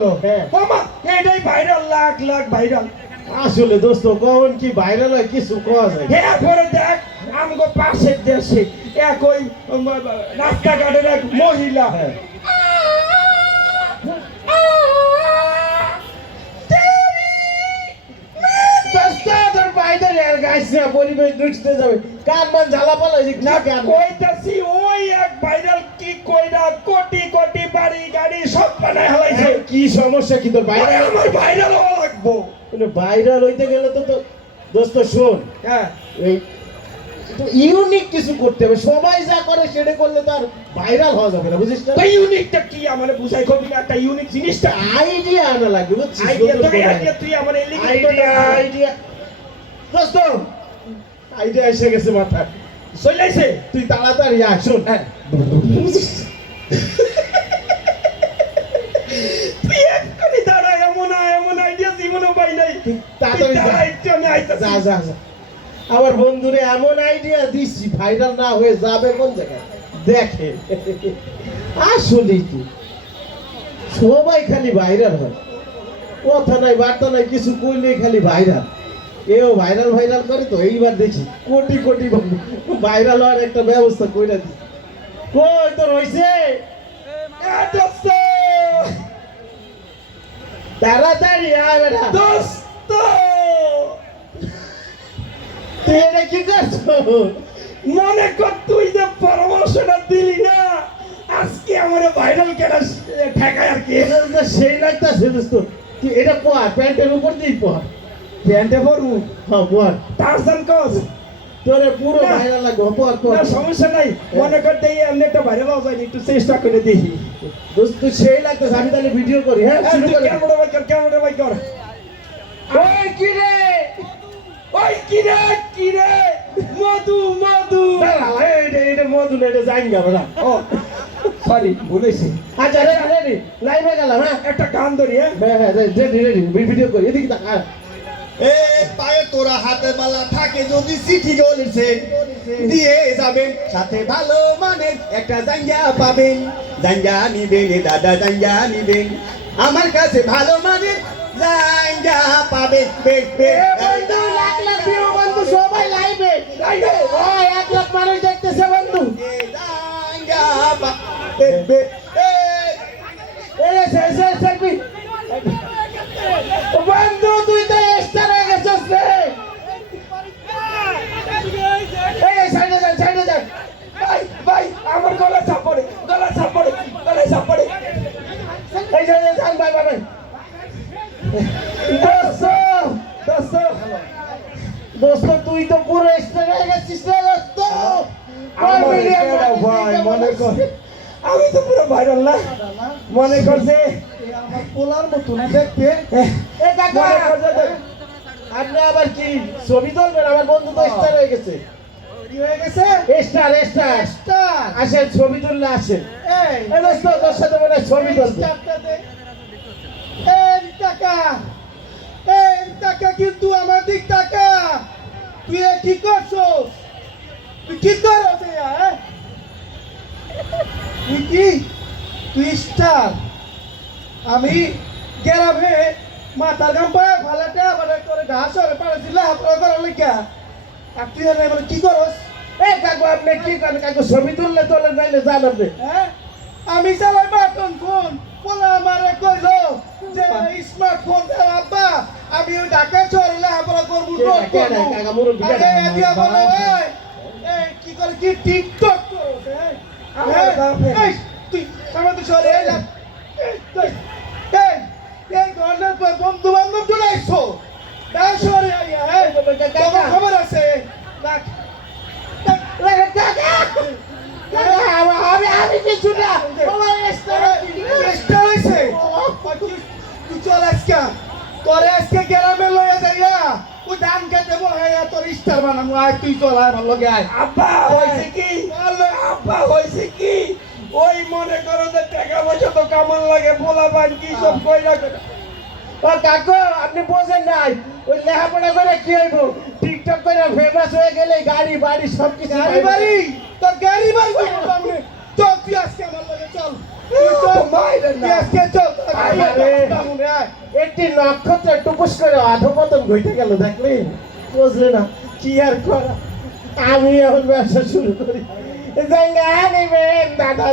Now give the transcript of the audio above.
মামা এটাই viral lakh lakh viral আসলে দোস্ত কখন কি ভাইরাল হয় কিছু কোয়া যায়। হ্যাঁ পরে দেখ আমগো পাশের দেশে এক ওই রাস্তাঘাটের এক মহিলা। হ্যাঁ। পরিবেশ দুষ্টে যাবে। কান মান জ্বালা পালা না কান কইতাছি এক ভাইরাল কি কইরা কোটি কোটি বাড়ি গাড়ি সব বানায় হালাইছে। কি সমস্যা কি তোর ভাইরাল? আমার ভাইরাল হওয়া লাগবো। ভাইরাল হইতে গেলে তো তো দোস্ত শোন। হ্যাঁ। এই ইউনিক কিছু করতে হবে। সবাই যা করে সেটা করলে তো আর ভাইরাল হওয়া যাবে না বুঝিস না? ইউনিকটা কি? আমার বুঝাই কবি না একটা ইউনিক জিনিসটা আইডিয়া আনা লাগবে বুঝছিস? আইডিয়া তো আইডিয়া তুই আমার আইডিয়া আইডিয়া দোস্ত আইডিয়া এসে গেছে মাথায়। চলাইছে তুই তাড়াতাড়ি হ্যাঁ তুই এক্ষুনি দাঁড়া এমন এমন আইডিয়া জীবনও পাই নাই যা। যা যা আমার বন্ধুরে এমন আইডিয়া দিচ্ছি ভাইরাল না হয়ে যাবে কোন জায়গায় দেখে আসলেই তুই সবাই খালি ভাইরাল হয় কথা নাই বার্তা নাই কিছু কইলে খালি ভাইরাল এও ভাইরাল ভাইরাল করে তো এইবার দেখি। কোটি কোটি ভাইরাল হওয়ার একটা ব্যবস্থা কইরা দি কই তোর হইছে? তাড়াতাড়ি আয় বেটা। দোস্ত! তুই এটা কি করছ? মনে কর তুই যে পরামর্শটা দিলি না আজকে আমার ভাইরাল কেটা ঠেকায় আর কি। তো সেই লাগতাছে দোস্ত। তুই এটা পর প্যান্টের উপর দিয়ে পর। প্যান্টে পরবো? হ্যাঁ টার্সান কস তোরে পুরো না। ভাইরাল লাগবে পর পর। না সমস্যা নাই। মনে করতে এমনি একটা ভাইরাল যায় একটু চেষ্টা করে দেখি। দোস্ত তুই সেই লাগতেছে আমি তাহলে ভিডিও করি হ্যাঁ? শুরু করি। ক্যামেরা বাই কর ক্যামেরা বাই কর। ওই কি রে? ওই কিরে কিরে মধু মধু। দাঁড়া, এইটা এটা মধু না এটা জাইঙ্গা বেটা। ও সরি ভুলেছি। আচ্ছা রে রেডি লাইভে গেলাম হ্যাঁ? একটা গান ধরি হ্যাঁ? হ্যাঁ হ্যাঁ রেডি রেডি ভিডিও করি এদিকে তাকা এ পায়ে তোরা হাতে মালা থাকে যদি চিঠি গলেছে দিয়ে যাবেন সাথে ভালো মানের একটা জাঙ্গা পাবেন জাঙ্গা নিবেন দাদা জাঙ্গা নিবেন। আমার কাছে ভালো মানের জাঙ্গা পাবেন বন্ধু লাখ লাখ প্রিয় বন্ধু সবাই লাইভে। এক লাখ মানুষ দেখতেছে বন্ধু। জাঙ্গা পা বে বে এ এই এসে এসে সেলফি বন্ধু তুই তো স্টার হয়ে গেছিস রে এই সাইডে যান সাইডে যান ভাই ভাই আমার গলা চাপ পড়ে গলা চাপ পড়ে গলা চাপ পড়ে এই সাইডে যান ভাই ভাই ভাই দোস্ত তুই তো পুরো স্টার হয়ে গেছিস রে দোস্ত। ভাই মনে কর আমি তো পুরো ভাইরাল না। মনে করছে আমার পোলার মতো না দেখতে এ কাকা আপনি আবার কি ছবি তুলবেন? আমার বন্ধু তো স্টার হয়ে গেছে। কি হয়ে গেছে? স্টার স্টার স্টার আসেন ছবি তুললে আসেন। এই। দোস্ত তোর সাথে মনে ছবি তুলবে। কিন্তু আমার তুই করছ তুই হ্যাঁ? আমি গ্রামে মাথার গাম পায়ে, ভালাটা করে ঘাস হবে পারেছিল আপনার করার লেখা আর তুই এবার কি করস? এই কাকু, আপনি কি করেন? কাকু, ছবি তুললে তোলেন নাইলে আপনি হ্যাঁ? আমি চালাই বাটন, ফোন। বলে আমারে কইলো যে স্মার্টফোন আব্বা। আমি ওই ঢাকায় শহরে লেখাপড়া করব নোট না, না, করব। না? বলো এই, কি করে কি টিকটক তুই আমাদের শহরে এই না- বন্ধু বান্ধব চলে আসছো ডাল শহরে আইয়া হ্যাঁ খবর আছে? আমি আমি কিছু না। আজকে তোরে আজকে গ্রামে লয়ে যাইয়া ওই ধান খেতে বহাইয়া তোর বানাবো আয় তুই চল আয় ভালো লগে আয়। আব্বা কি? আব্বা কি? ওই মনে করো যে টাকা পয়সা তো কামান লাগে পোলা পান কি সব ও কাকু আপনি বোঝেন নাই ওই লেখাপড়া করে কি হইব? টিকটক করে ফেমাস হয়ে গেলে গাড়ি বাড়ি সব কিছু গাড়ি বাড়ি? তোর গাড়ি বাড়ি চল তুই আজকে আমার লগে চল। মাইরেন না। আজকে চল আরে। একটি নক্ষত্রের টুপুস করে অধপতন ঘটে গেল, দেখলি? বুঝলি না, কি আর করা? আমি এখন ব্যবসা শুরু করি। দাদা